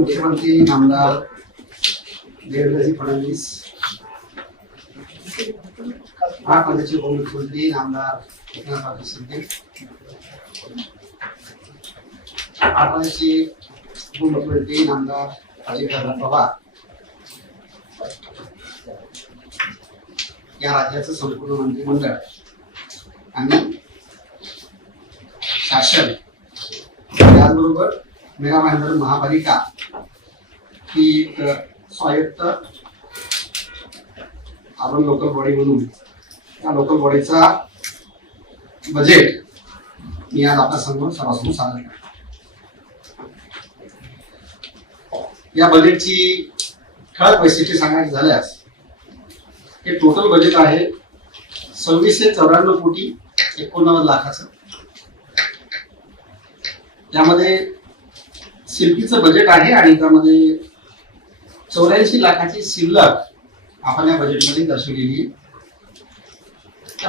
मुख्यमंत्री आमदार देवेंद्रजी फडणवीस महापालिकेचे उपमुख्यमंत्री आमदार एकनाथ शिंदे महापालिकेचे उपमुख्यमंत्री नामदार अजितदादा पवार. या राज्याचं संपूर्ण मंत्रिमंडळ आणि शासन त्याचबरोबर मेरा महेंद्र महापालिका की स्वायत्त आपण लोकल बॉडी म्हणून या लोकल बॉडीचा बजेट मी आज आपल्यासमोर सर्वांसमोर सादर करतो या बजेटची ठळक वैशिष्ट्ये सांगायची झाल्यास हे टोटल बजेट आहे सव्वीसशे चौऱ्याण्णव कोटी एकोणनव्वद लाखाचं. त्यामध्ये शिल्पीचं बजेट आहे आणि त्यामध्ये चौऱ्याऐंशी लाखाची शिल्लक आपण या बजेटमध्ये दर्शवलेली आहे.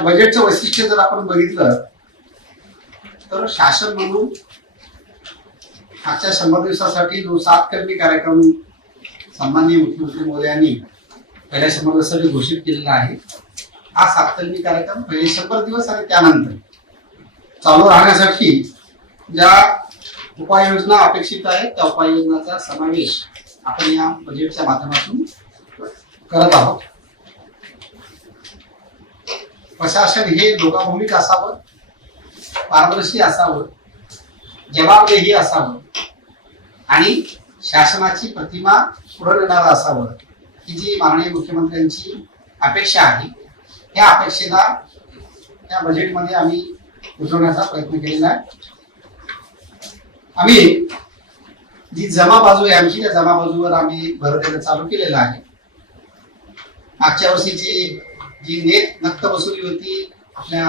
बजेटचं वैशिष्ट्य जर आपण बघितलं तर शासन म्हणून आजच्या शंभर दिवसासाठी जो सात कर्मी कार्यक्रम सन्माननीय मुख्यमंत्री मोदयांनी पहिल्या शंभर दिवसासाठी घोषित केलेला आहे हा सातकर्मी कार्यक्रम पहिले शंभर दिवस आणि त्यानंतर चालू राहण्यासाठी ज्या उपाययोजना अपेक्षित आहेत त्या उपाययोजनाचा समावेश आपण या बजेटच्या माध्यमातून करत आहोत. प्रशासन हे लोकाभूमिक असावं पारदर्शी असावं जबाबदेही असावं आणि शासनाची प्रतिमा पुढे नेणारं असावं ही जी माननीय मुख्यमंत्र्यांची अपेक्षा आहे त्या अपेक्षेला त्या बजेटमध्ये आम्ही उतरवण्याचा प्रयत्न केलेला आहे. आम्ही जी जमा बाजू आहे आमची त्या जमा बाजूवर आम्ही भर देणं चालू केलेलं आहे. मागच्या वर्षीची जी नेट नक्त वसुली होती आपल्या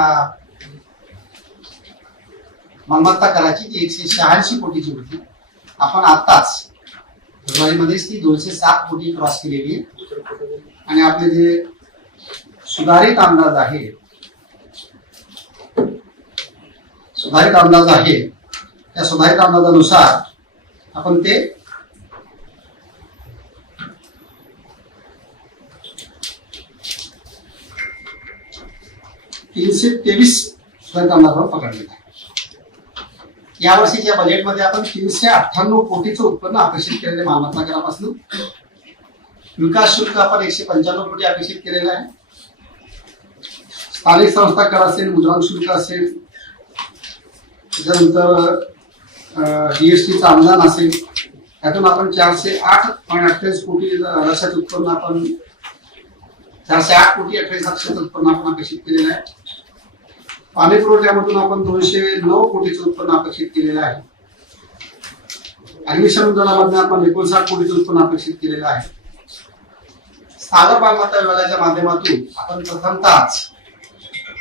मालमत्ता कराची ती एकशे शहाऐंशी कोटीची होती. आपण आताच फेब्रुवारीमध्येच ती दोनशे सात कोटी क्रॉस केलेली. आहे आणि आपले जे सुधारित अंदाज आहे सुधारित अंदाज आहे त्या सुधारित अंदाजानुसार आपण ते तीनशे तेवीस सुधारित अंदाजावर पकडलेला आहे या वर्षीच्या बजेटमध्ये आपण तीनशे अठ्ठ्याण्णव कोटीचं उत्पन्न आकर्षित केलेले मालमत्ता करापासून विकास शुल्क आपण एकशे पंच्याण्णव कोटी अपेक्षित केलेलं आहे. स्थानिक संस्था कर असेल मुद्रांक शुल्क असेल त्याच्यानंतर जीएसटीचं अनुदान असेल त्यातून आपण चारशे आठ पॉईंट अठ्ठावीस कोटी लक्षात उत्पन्न आपण चारशे आठ कोटी अठ्ठावीस लक्षात उत्पन्न आपण अपेक्षित केलेलं आहे. पाणी पुरवठ्यामधून आपण दोनशे नऊ कोटीचं उत्पन्न अपेक्षित केलेलं आहे. अग्निशमन दलामधून आपण एकोणसाठ कोटीचं उत्पन्न अपेक्षित केलेलं आहे. स्थावर मालमत्ता विभागाच्या माध्यमातून आपण प्रथमतःच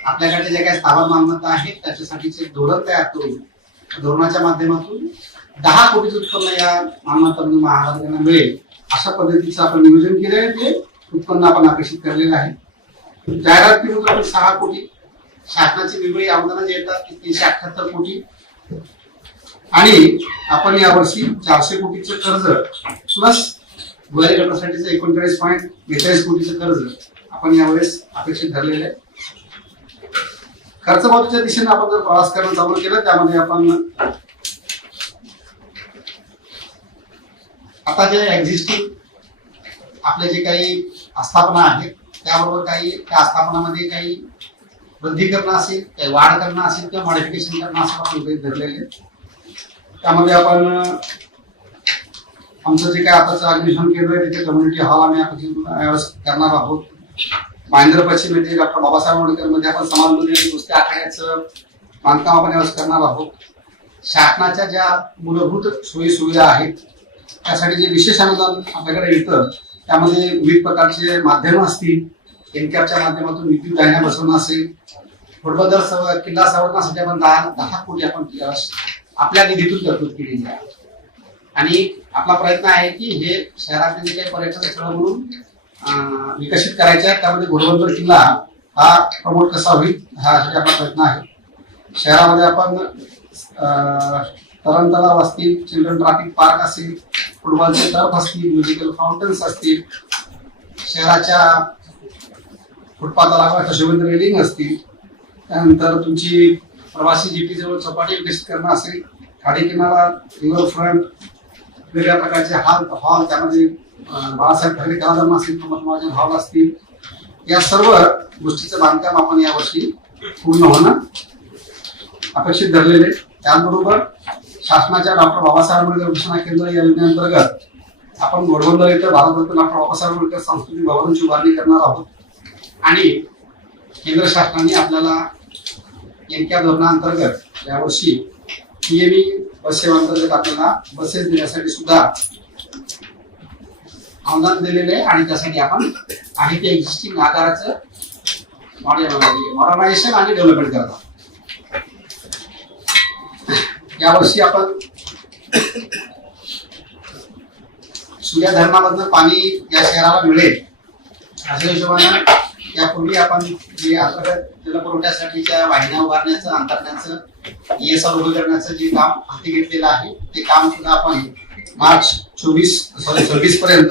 आपल्याकडे जे काही स्थावर मालमत्ता आहेत त्याच्यासाठीचे धोरण तयार करून धोरणाच्या माध्यमातून दहा कोटीचं उत्पन्न या मालमत्ता महाराजांना मिळेल अशा पद्धतीचं आपण नियोजन केलं आहे. ते उत्पन्न आपण अपेक्षित केलेलं आहे. जाहिरात किंमत आपण सहा कोटी. शासनाची वेगवेगळी अनुदानं जे येतात ती तीनशे अठ्याहत्तर कोटी. आणि आपण यावर्षी चारशे कोटीचं कर्ज प्लस भुयारी गटासाठीचं एकोणचाळीस पॉईंट बेचाळीस कोटीचं कर्ज आपण यावेळेस अपेक्षित धरलेलं आहे. खर्च बाजूच्या दिशेने आपण जर प्रवास करणं चालू केलं त्यामध्ये आपण आता जे एक्झिस्टिंग आपले जे काही आस्थापना आहेत त्याबरोबर काही त्या आस्थापनामध्ये काही वृद्धी करणं असेल काही वाढ करणं असेल किंवा मॉडिफिकेशन करणं असं आपण गृहित धरलेले आहे. त्यामध्ये आपण आमचं जे काय आताचं ॲडमिशन केंद्र आहे तिथे कम्युनिटी हॉल आम्ही आपण करणार आहोत महेंद्र पश्चिम येथे म्हणजे डॉक्टर बाबासाहेब आंबेडकरमध्ये आपण समाज नुसत्या आखाड्याचं बांधकाम आपण यावेळेस करणार आहोत. शासनाच्या ज्या मूलभूत सोयी सुविधा आहेत त्यासाठी जे विशेष अनुदान आपल्याकडे येतं त्यामध्ये विविध प्रकारचे माध्यम असतील. एनकॅपच्या माध्यमातून विद्युत दाहिन्या बसवणं असेल. फुटबदर सव किल्ला संवर्धनासाठी आपण दहा दहा कोटी आपण आपल्या निधीतून तरतूद केलेली आहे. आणि आपला प्रयत्न आहे की हे शहरातले जे काही पर्यटन स्थळ म्हणून विकसित करायच्या त्यामध्ये घोडबंदर किल्ला हा प्रमोट कसा होईल हा साठी आपला प्रयत्न आहे. शहरामध्ये आपण तरण तलाव असतील चिल्ड्रन ट्राफिक पार्क असेल फुटबॉलचे टर्फ असतील म्युझिकल फाउंटन्स असतील शहराच्या फुटपाथला लागून रेलिंग असतील त्यानंतर तुमची प्रवासी जीटी जवळ चौपाटी विकसित करणं असेल खाडी किनारा रिव्हर फ्रंट वेगवेगळ्या प्रकारचे हॉल हॉल त्यामध्ये बाळासाहेब ठाकरे कलादम असतील प्रमोद महाजन हॉल असतील या सर्व गोष्टीचं बांधकाम आपण यावर्षी पूर्ण होणं अपेक्षित धरलेले त्याचबरोबर शासनाच्या डॉक्टर बाबासाहेब आंबेडकर घोषणा केंद्र या योजनेअंतर्गत आपण गोडबंदर इथं भारतरत्न डॉक्टर बाबासाहेब आंबेडकर सांस्कृतिक भवनाची उभारणी करणार आहोत. आणि केंद्र शासनाने आपल्याला नेमक्या धोरणाअंतर्गत यावर्षी पीएमई बस सेवांतर्गत आपल्याला बसेस देण्यासाठी सुद्धा अनुदान दिलेले आहे आणि त्यासाठी आपण आहे ते एक्झिस्टिंग आकाराचं मॉडर्नायझेशन आणि डेव्हलपमेंट करत. आहोत यावर्षी आपण सूर्या धरणामधनं पाणी या शहराला मिळेल. अशा हिशोबानं यापूर्वी आपण जे अंतर्गत जलपुरवठ्यासाठीच्या वाहिन्या उभारण्याचं अंतरण्याचं ईएसआर उभं करण्याचं जे काम हाती घेतलेलं आहे ते काम सुद्धा आपण मार्च चोवीस सॉरी सव्वीस पर्यंत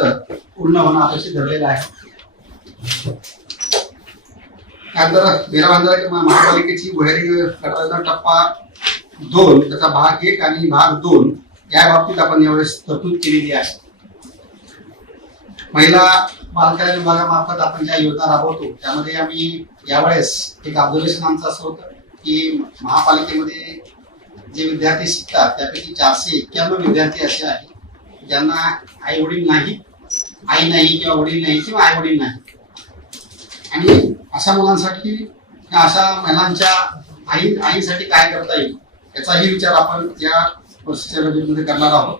पूर्ण होणं अपेक्षित धरलेलं आहे. त्यानंतर वीरबांधरा महापालिकेची भुयारी गटाराचा टप्पा दोन त्याचा भाग एक आणि भाग दोन या बाबतीत आपण यावेळेस तरतूद केलेली आहे. महिला बालकल्याण विभागामार्फत आपण ज्या योजना राबवतो त्यामध्ये आम्ही यावेळेस एक ऑब्झर्वेशन आमचं असं होतं की महापालिकेमध्ये जे विद्यार्थी शिकतात त्यापैकी चारशे एक्क्याण्णव विद्यार्थी असे आहेत ज्यांना आई वडील नाही आई नाही किंवा वडील नाही किंवा आई वडील नाही. आणि अशा मुलांसाठी अशा महिलांच्या आई आईसाठी काय करता येईल याचाही विचार आपण या वर्षाच्या बजेटमध्ये करणार आहोत.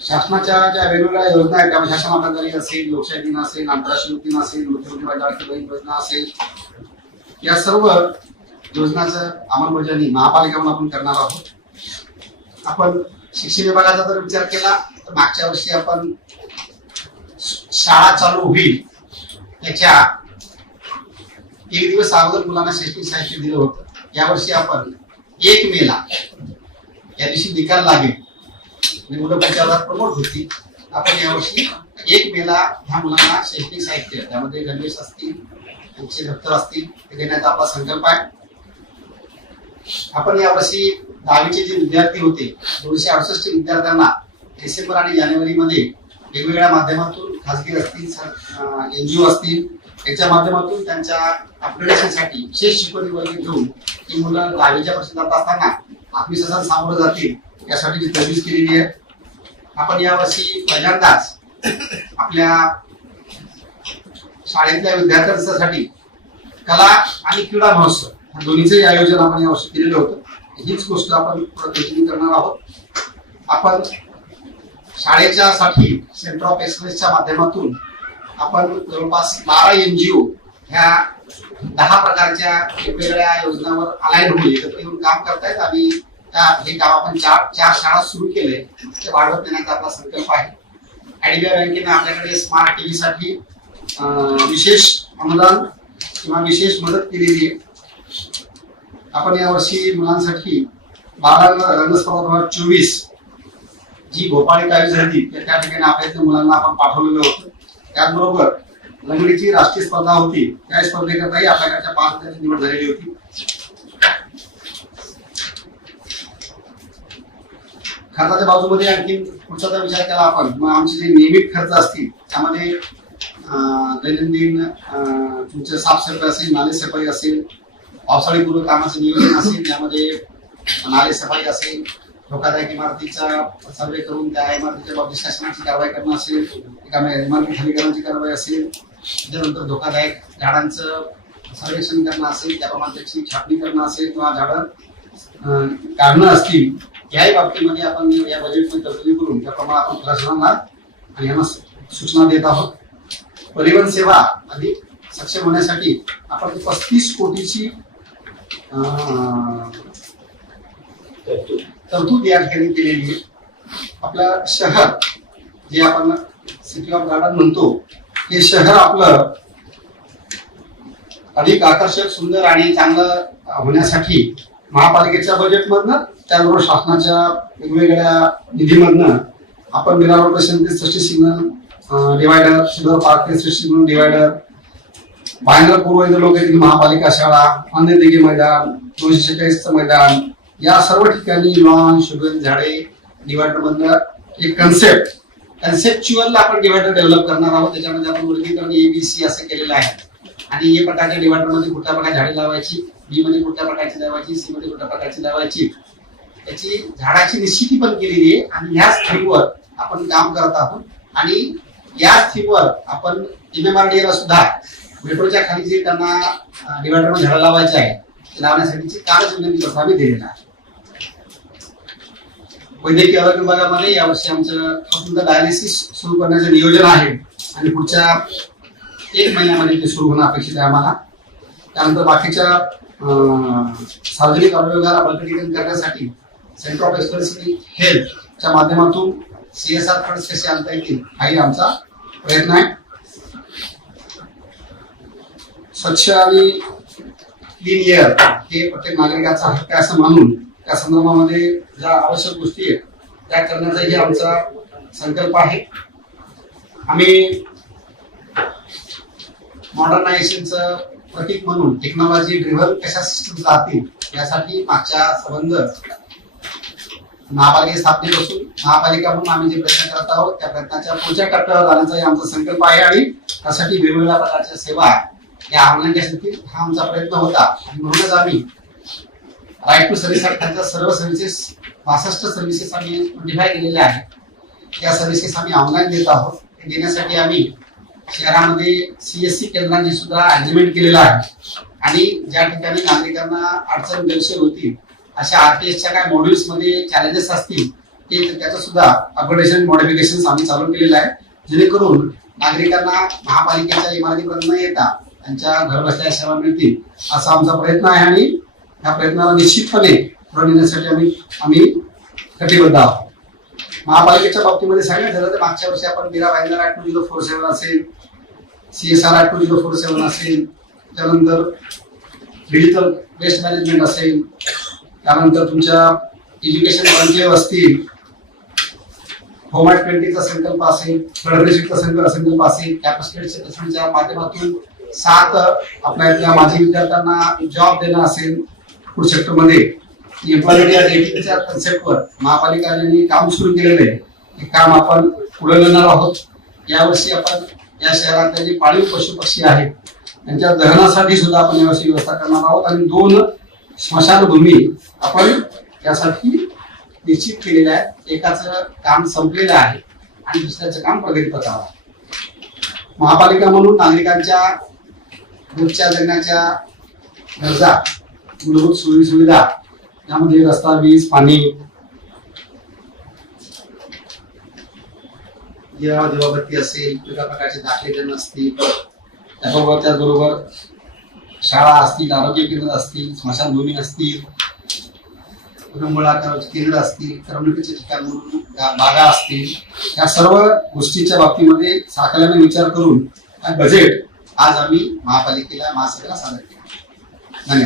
शासनाच्या ज्या वेगवेगळ्या योजना आहेत त्यामध्ये शासन अंबादारी असेल लोकशाही दिन असेल आंतरराष्ट्रीय दिन असेल मुख्यमंत्री योजना असेल या सर्व योजनाचं अंमलबजावणी महापालिकेकडून आपण करणार आहोत. आपण शिक्षण विभागाचा जर विचार केला तर मागच्या वर्षी आपण शाळा चालू होईल त्याच्या एक दिवस अगोदर मुलांना शैक्षणिक साहित्य दिलं होतं. यावर्षी आपण एक मेला या दिवशी निकाल लागेल. म्हणजे मुलं पुढच्या प्रमोट होती. आपण यावर्षी एक मेला ह्या मुलांना शैक्षणिक साहित्य त्यामध्ये गणवेश असतील त्यांचे दप्तर असतील ते देण्याचा आपला संकल्प आहे. आपण यावर्षी दहावीचे जे विद्यार्थी होते दोनशे अडुसष्ट विद्यार्थ्यांना डिसेंबर आणि जानेवारीमध्ये वेगवेगळ्या माध्यमातून खासगी असतील एनजीओ असतील याच्या माध्यमातून त्यांच्या अपग्रेडेशनसाठी विशेष शिकवणी वर्ग घेऊन ही मुलं दहावीच्या वर्षी जात असताना आत्मविश्वासात सामोरं जातील. यासाठी जी तरतूद केलेली आहे आपण यावर्षी पहिल्यांदाच आपल्या शाळेतल्या विद्यार्थ्यांसाठी कला आणि क्रीडा महोत्सव या दोन्हीचंही आयोजन आपण यावर्षी केलेलं होतं. हीच गोष्ट आपण पुढे करणार आहोत. आपण शाळेच्या साठी सेंटर ऑफ एक्सलन्सच्या माध्यमातून आपण जवळपास बारा एनजीओ ह्या दहा प्रकारच्या वेगवेगळ्या योजनांवर अलाइन होऊन एकत्र येऊन काम करतायत. आणि त्या हे काम आपण चार चार शाळा सुरू केले ते वाढवत नेण्याचा आपला संकल्प आहे. आयडीबीआय बँकेने आपल्याकडे स्मार्ट टीव्ही साठी अं, विशेष अनुदान किंवा विशेष मदत केलेली आहे. आपण यावर्षी मुलांसाठी बारा रंगस्पर्धा चोवीस जी भोपाळ इथं झाली त्या त्या ठिकाणी आपल्या इथल्या मुलांना आपण पाठवलेलं होतं. त्याचबरोबर लंगडीची राष्ट्रीय स्पर्धा होती. त्या स्पर्धेकरताही आपल्याकडच्या पाच निवड झालेली होती. खर्चाच्या बाजूमध्ये आणखी पुढचा जर विचार केला आपण. मग आमचे जे नियमित खर्च असतील त्यामध्ये दैनंदिन अं, तुमचे साफसफाई असेल नाले सफाई असेल पावसाळीपूर्व कामाचं नियोजन असेल त्यामध्ये नाले सफाई असेल धोकादायक इमारतीचा सर्वे करून त्या इमारतीच्या बाबतीत शासनाची कारवाई करणं असेल एका इमारती खाली कारवाई असेल त्याच्यानंतर धोकादायक झाडांचं सर्वेक्षण करणं असेल त्याप्रमाणे त्याची छाटणी करणं असेल किंवा झाडं कारण असतील याही बाबतीमध्ये आपण या बजेटमध्ये तरतुदी करून त्याप्रमाणे आपण प्रशासनाला आणि यांना सूचना देत आहोत. परिवहन सेवा अधिक सक्षम होण्यासाठी आपण पस्तीस कोटीची तरतूद या ठिकाणी केलेली आहे. आपलं शहर जे आपण सिटी ऑफ गार्डन म्हणतो हे शहर आपलं अधिक आकर्षक सुंदर आणि चांगलं होण्यासाठी महापालिकेच्या बजेटमधनं त्याबरोबर शासनाच्या वेगवेगळ्या निधीमधनं आपण मिरा रोड ते Srishti signal divider silver park ते सृष्टी सिग्नल डिवायडर भायंद्र पूर्व लोक येथील महापालिका शाळा अंधेदिघे मैदान दोनशे शेचाळीसचं मैदान या सर्व ठिकाणी लॉन शुगन झाडे डिवायडर बंद एक कन्सेप्ट कन्सेप्च्युअल आपण डिवायडर डेव्हलप करणार आहोत. त्याच्यामध्ये आपण वर्गीकरण एबीसी असं केलेलं आहे. आणि ए प्रकारच्या डिवायडरमध्ये कुठल्या प्रकारे झाडे लावायची बी मध्ये कुठल्या प्रकारची लावायची? सी मध्ये कुठल्या प्रकारची लावायची? त्याची झाडाची निश्चिती पण केलेली आहे. आणि ह्याच थीमवर आपण काम करत आहोत. आणि याच थीमवर आपण एमएमआरडीए ला सुद्धा मेट्रोच्या खाली जे त्यांना डिवायडर झाडं लावायचे आहे ते लावण्यासाठीची कालच विनंती करतो आम्ही दिलेला आहे. वैद्यकीय आरोग्य विभागामध्ये यावर्षी आमचं फक्त डायलिसिस सुरू करण्याचं नियोजन आहे. आणि पुढच्या एक महिन्यामध्ये ते सुरू होणं अपेक्षित आहे आम्हाला. त्यानंतर बाकीच्या सार्वजनिक आरोग्य विभागाला बळकटीकरण करण्यासाठी सेंटर ऑफ एक्सलन्स हेल्थच्या माध्यमातून सीएसआर फंड्स कसे आणता येतील हाही आमचा प्रयत्न आहे. स्वच्छ आणि क्लीन एअर हे प्रत्येक नागरिकाचा हक्क आहे असं मानून त्या संदर्भामध्ये ज्या आवश्यक गोष्टी आहेत त्या करण्याचाही आमचा संकल्प आहे. आम्ही मॉडर्नायझेशनचं प्रतीक म्हणून टेक्नॉलॉजी ड्रिव्हन कशा सिस्टम राहतील यासाठी मागच्या संबंध महापालिका स्थापनेपासून महापालिका म्हणून आम्ही जे प्रयत्न करत आहोत त्या प्रयत्नाच्या पुढच्या टप्प्यावर जाण्याचा आमचा संकल्प आहे आणि त्यासाठी वेगवेगळ्या प्रकारच्या सेवा या ऑनलाईन करण्यासाठी हा आमचा प्रयत्न होता. आणि म्हणूनच आम्ही राईट टू सर्व्हिस त्यांच्या सर्व सर्व्हिसेस पासष्ट सर्व्हिसेस आम्ही नोटिफाय केलेल्या आहेत. त्या सर्व्हिसेस आम्ही ऑनलाईन देत आहोत. ते देण्यासाठी आम्ही शहरामध्ये सीएससी केंद्रांनी सुद्धा अग्रीमेंट केलेला आहे. आणि ज्या ठिकाणी नागरिकांना अडचण गैरसोय होतील अशा आरटीएसच्या काय मॉड्युल्समध्ये चॅलेंजेस असतील ते त्याचं सुद्धा अपग्रेडेशन मॉडिफिकेशन आम्ही चालू केलेलं आहे. जेणेकरून नागरिकांना महापालिकेच्या इमारतीपर्यंत न येता त्यांच्या घर बसल्या सेवा मिळतील असा आमचा प्रयत्न आहे. आणि या प्रयत्नाला निश्चितपणे पुढे नेण्यासाठी आम्ही आम्ही कटिबद्ध आहोत. महापालिकेच्या बाबतीमध्ये सांगायचं झालं तर मागच्या वर्षी आपण मीरा भाईंदर आठ टू झिरो फोर सेवन असेल सीएसआर आठ टू झिरो फोर सेवन असेल त्यानंतर डिजिटल वेस्ट मॅनेजमेंट असेल त्यानंतर तुमच्या एज्युकेशन कॉन्क्लेव्ह असतील होमॅट ट्वेंटीचा संकल्प असेल फडणवीसचा संकल्प असेल कॅपॅसिटीच्या माध्यमातून सात आपल्या इथल्या माजी विद्यार्थ्यांना जॉब देणं असेल फूड सेक्टरमध्ये एम्प्लॉयमेंट या डेटिंगच्या कन्सेप्टवर महापालिकाने काम सुरू केलेलं आहे हे काम आपण पुढे नेणार आहोत. यावर्षी आपण या शहरातले जे पाळीव पशु पक्षी आहेत त्यांच्या दहनासाठी सुद्धा आपण यावर्षी व्यवस्था करणार आहोत आणि दोन स्मशानभूमी आपण यासाठी निश्चित केलेल्या आहेत. एकाचं काम संपलेलं आहे आणि दुसऱ्याचं काम प्रगतीपथावर आहे. महापालिका म्हणून नागरिकांच्या रोजच्या जगण्याच्या गरजा मूलभूत सोयी सुविधा यामध्ये रस्ता वीज पाणी. दिवा दिवाबत्ती असेल वेगळ्या प्रकारचे दाखले देणं असतील. त्याबरोबर त्याचबरोबर शाळा असतील आरोग्य केंद्र असतील स्मशानभूमी असतील केंद्र असतील करमणुकीचे ठिकाण बागा असतील. या सर्व गोष्टीच्या बाबतीमध्ये साकल्याने विचार करून बजेट आज आम्ही महापालिकेला महासभेला सादर केला. धन्यवाद.